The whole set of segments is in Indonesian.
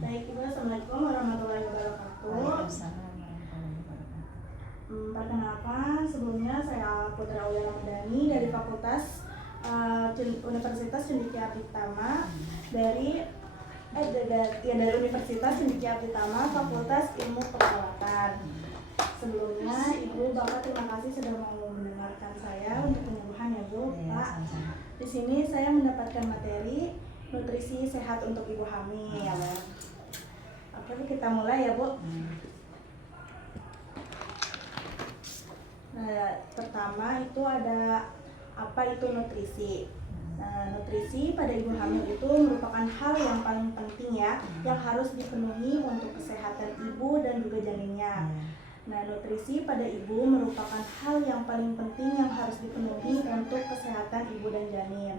Baik Ibu, Assalamualaikum warahmatullahi wabarakatuh. Waalaikumsalam warahmatullahi wabarakatuh. Perkenalkan, sebelumnya saya Putra Aulia Ramadhani dari Fakultas Universitas Cendekia Arditama dari Universitas Cendekia Arditama Fakultas Ilmu Perawatan. Sebelumnya Ibu Bapak terima kasih sudah mau mendengarkan saya untuk penyembuhan ya Bu. Pak, di sini saya mendapatkan materi nutrisi sehat untuk ibu hamil. Oke, kita mulai ya Bu. Nah, pertama itu ada apa itu nutrisi. Nah, nutrisi pada ibu hamil itu merupakan hal yang paling penting ya, yang harus dipenuhi untuk kesehatan ibu dan juga janinnya. Nah, nutrisi pada ibu merupakan hal yang paling penting yang harus dipenuhi untuk kesehatan ibu dan janin.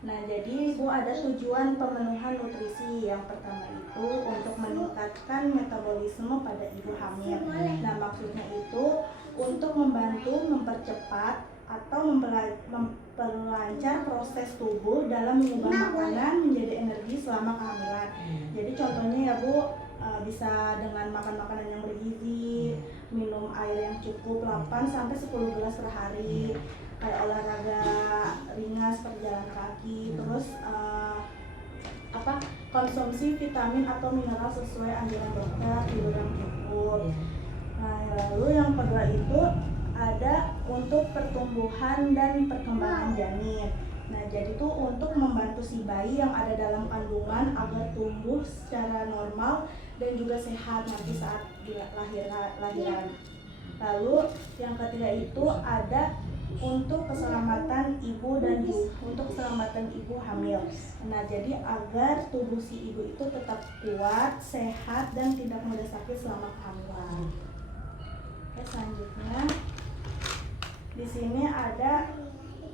Nah, jadi Ibu ada tujuan pemenuhan nutrisi. Yang pertama itu untuk meningkatkan metabolisme pada ibu hamil. Nah, maksudnya itu untuk membantu mempercepat atau memperlancar proses tubuh dalam mengubah makanan menjadi energi selama kehamilan. Jadi contohnya ya Bu, bisa dengan makan makanan yang bergizi, minum air yang cukup 8-10 gelas per hari, kayak olahraga ringan seperti jalan kaki, terus konsumsi vitamin atau mineral sesuai anjuran dokter, tidur yang cukup. Nah, lalu yang kedua itu ada untuk pertumbuhan dan perkembangan janin. Nah, jadi itu untuk membantu si bayi yang ada dalam kandungan agar tumbuh secara normal dan juga sehat nanti saat lahiran. Lalu yang ketiga itu ada untuk keselamatan ibu dan untuk keselamatan ibu hamil. Nah, jadi agar tubuh si ibu itu tetap kuat, sehat dan tidak mudah sakit selama kehamilan. Oke, selanjutnya di sini ada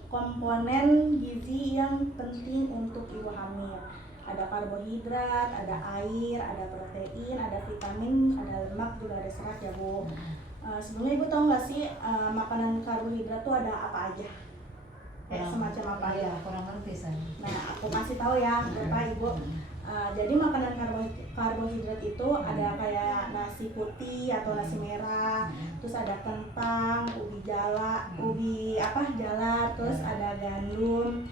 komponen gizi yang penting untuk ibu hamil. Ada karbohidrat, ada air, ada protein, ada vitamin, ada lemak, juga ada serat ya Bu. Sebelumnya Ibu tahu nggak sih makanan karbohidrat tuh ada apa aja? Kayak semacam apa ya? Kurang ngerti saya. Nah, aku kasih tahu ya Bapak Ibu. Jadi makanan karbohidrat itu ada kayak nasi putih atau nasi merah, terus ada kentang, jalar, terus ada gandum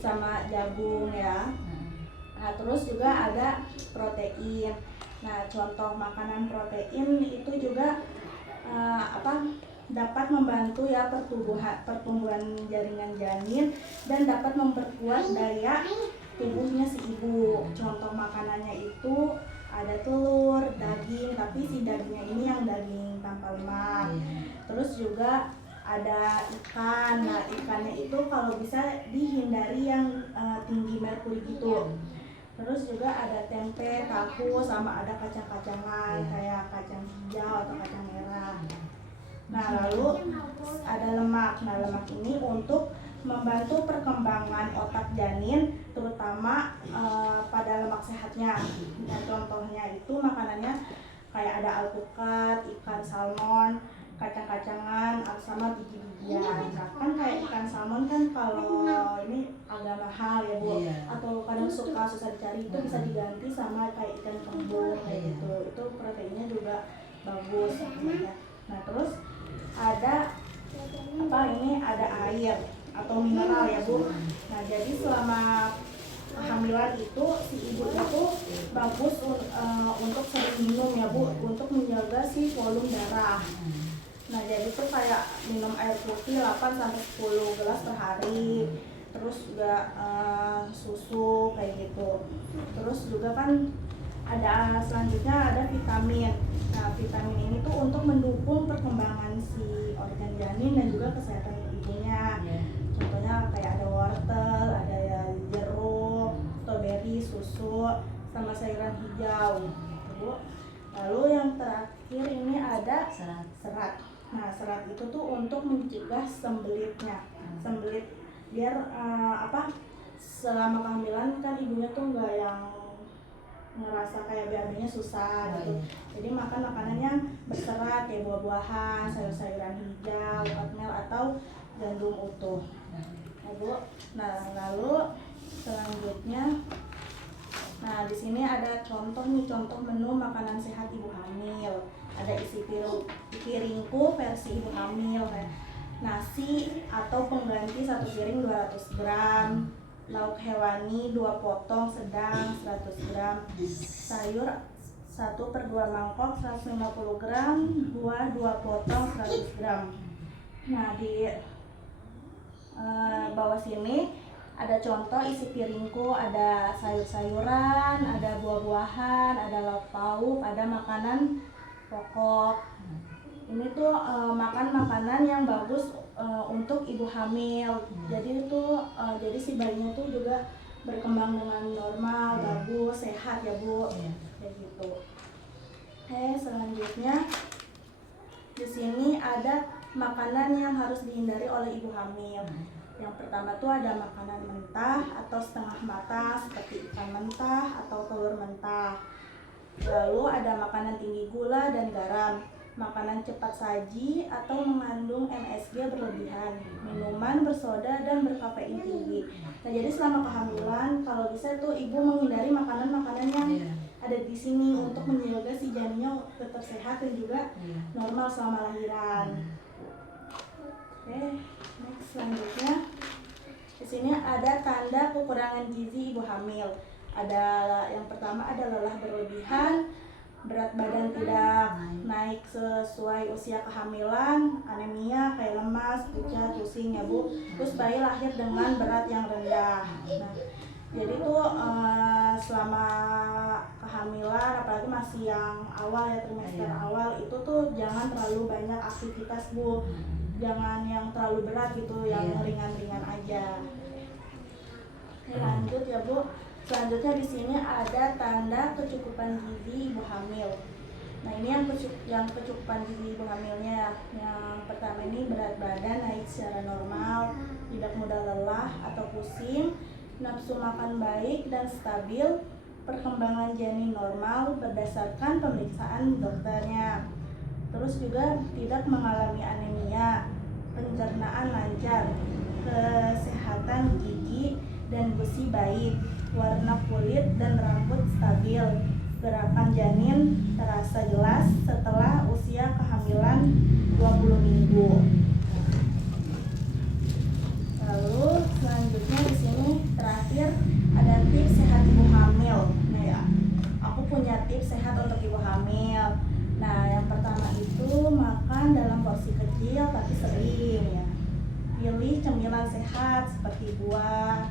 sama jagung ya. Nah, terus juga ada protein. Nah, contoh makanan protein itu juga dapat membantu ya pertumbuhan jaringan janin dan dapat memperkuat daya tubuhnya si ibu. Contoh makanannya itu ada telur, daging, tapi si dagingnya ini yang daging tanpa lemak. Terus juga ada ikan. Nah, ikannya itu kalau bisa dihindari yang tinggi merkuri gitu. Terus juga ada tempe, tahu, sama ada kacang-kacangan kayak kacang hijau atau kacang merah. Nah, lalu ada lemak. Nah, lemak ini untuk membantu perkembangan otak janin, terutama pada lemak sehatnya. Nah, contohnya itu makanannya kayak ada alpukat, ikan salmon, kacang-kacangan, sama biji-bijian. Nah, kan kayak ikan salmon kan kalau ini agak mahal ya Bu, atau kadang susah dicari, itu bisa diganti sama kayak ikan kembung kayak gitu. Itu proteinnya juga bagus ya. Nah, terus ada ada air atau mineral ya Bu. Nah, jadi selama kehamilan itu si ibu itu bagus untuk sering minum ya Bu, untuk menjaga si volume darah. Nah, jadi tuh kayak minum air putih 8-10 gelas per hari. Terus juga susu kayak gitu. Terus juga kan ada selanjutnya ada vitamin. Nah, vitamin ini tuh untuk mendukung perkembangan si organ janin dan juga kesehatan ibunya. Contohnya kayak ada wortel, ada jeruk, strawberry, susu, sama sayuran hijau. Lalu yang terakhir ini ada serat. Nah, serat itu tuh untuk mencegah sembelitnya. Sembelit biar selama kehamilan kan ibunya tuh nggak yang ngerasa kayak BAB-nya susah gitu. Jadi makan makanan yang berserat kayak buah-buahan, sayur-sayuran hijau, oatmeal atau gandum utuh. Nah, lalu selanjutnya Nah, di sini ada contoh menu makanan sehat ibu hamil. Ada isi piringku versi ibu hamil. Nasi atau pengganti 1 piring 200 gram, lauk hewani 2 potong sedang 100 gram, sayur 1/2 mangkok 150 gram, buah 2 potong 100 gram. Nah, di bawah sini ada contoh isi piringku, ada sayur-sayuran, ada buah-buahan, ada lauk pauk, ada makanan pokok. Ini tuh makan makanan yang bagus untuk ibu hamil. Jadi itu jadi si bayinya tuh juga berkembang dengan normal, bagus, sehat ya Bu. Kayak gitu. Oke, selanjutnya di sini ada makanan yang harus dihindari oleh ibu hamil. Yang pertama tuh ada makanan mentah atau setengah matang seperti ikan mentah atau telur mentah. Lalu ada makanan tinggi gula dan garam, makanan cepat saji atau mengandung MSG berlebihan, minuman bersoda dan berkafein tinggi. Nah, jadi selama kehamilan kalau bisa tuh ibu menghindari makanan-makanan yang ada di sini untuk menjaga si janinnya tetap sehat dan juga normal selama lahiran. Oke, next selanjutnya di sini ada tanda kekurangan gizi ibu hamil. Ada yang pertama ada lelah berlebihan, berat badan tidak naik sesuai usia kehamilan, anemia, kayak lemas, pucat, pusing ya Bu. Terus bayi lahir dengan berat yang rendah. Nah, jadi tuh selama kehamilan apalagi masih yang awal ya, trimester awal itu tuh jangan terlalu banyak aktivitas Bu. Jangan yang terlalu berat gitu, yang ringan-ringan aja. Oke, lanjut ya Bu. Selanjutnya di sini ada tanda kecukupan gizi ibu hamil. Nah, ini yang kecukupan gizi ibu hamilnya. Yang pertama ini berat badan naik secara normal, tidak mudah lelah atau pusing, nafsu makan baik dan stabil, perkembangan janin normal berdasarkan pemeriksaan dokternya. Terus juga tidak mengalami anemia, pencernaan lancar, kesehatan gigi dan gusi baik, warna kulit dan rambut stabil, gerakan janin terasa jelas setelah usia kehamilan 20 minggu. Lalu selanjutnya di sini terakhir ada tips sehat ibu hamil. Nah ya, aku punya tips sehat untuk ibu hamil. Nah, yang pertama itu makan dalam porsi kecil tapi sering ya. Pilih cemilan sehat seperti buah,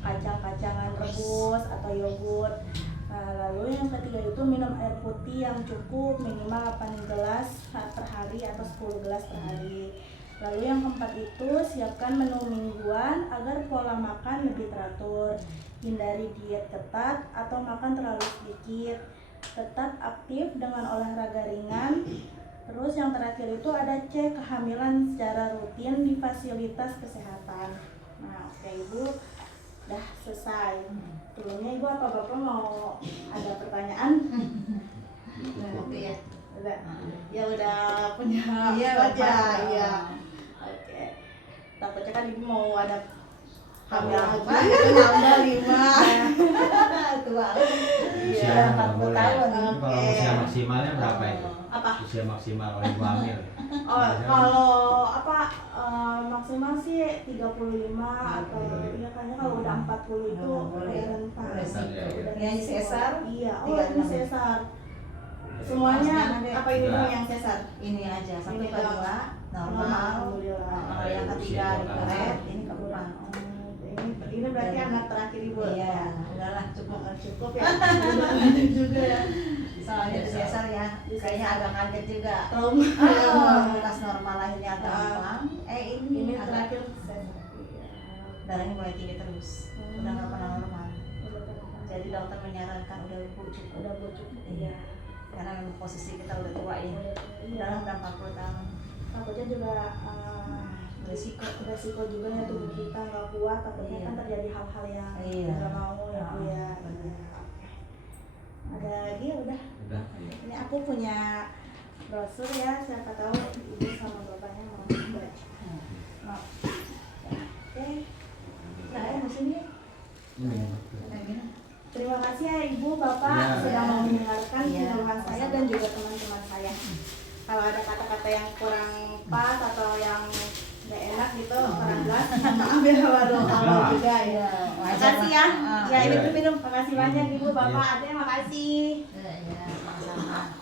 kacang-kacangan rebus atau yogurt. Nah, lalu yang ketiga itu minum air putih yang cukup minimal 8 gelas per hari atau 10 gelas per hari. Lalu yang keempat itu siapkan menu mingguan agar pola makan lebih teratur. Hindari diet ketat atau makan terlalu sedikit. Tetap aktif dengan olahraga ringan. Terus yang terakhir itu ada cek kehamilan secara rutin di fasilitas kesehatan. Nah, oke Ibu, udah selesai. Sebelumnya Ibu apa Bapak mau ada pertanyaan? Oke ya. Udah. Ya udah punya aja. Iya. Oke. Takutnya kan Ibu mau ada hamil lagi itu nambah 5. Tua. Usia 40 tahun. Kalau usia maksimalnya berapa itu? Apa? Usia maksimal oleh ibu hamil. Oh, kalau maksimal sih 35 atau ya kayaknya kalau udah 40 itu boleh. rentan. Iya. Udah Yang sesar? Iya, oh ini sesar. Semuanya apa ini dulu yang sesar? Ini aja 1 Ini per 2 normal. Alhamdulillah. Kalau yang ketiga dikoret, ini keempat. Ini berarti anak terakhir Ibu. Iya, udahlah cukup. Cukup ya. Udah juga ya. Soalnya sesar ya, kayaknya agak kaget juga. Bekas normal lahirnya agak gampang. Ini agak terakhir sesar. darahnya mulai tinggi terus. Udah nggak pernah normal. Jadi dokter menyarankan udah cukup. Udah cukup. Iya. Karena memang posisi kita udah tua ya. Udah 40 tahun. Takutnya juga resiko juga ya tubuh kita nggak kuat, takutnya kan terjadi hal-hal yang nggak mau ya Bu ya. Ada lagi udah. Ini aku punya brosur ya, siapa tahu Ibu sama bapaknya mau baca. Oke. Nah, di sini. Terima kasih ya Ibu, Bapak Ya. sudah mau mendengarkan Ya, keluhan saya sama-sama. dan juga teman-teman saya. Kalau ada kata-kata yang kurang pas atau yang nggak enak gitu, kurang jelas, maaf ya baru awal juga ya. Makasih ya. Ya ini tuh minum. Makasih banyak Ibu, Bapak. Adek makasih. Ya, sama-sama.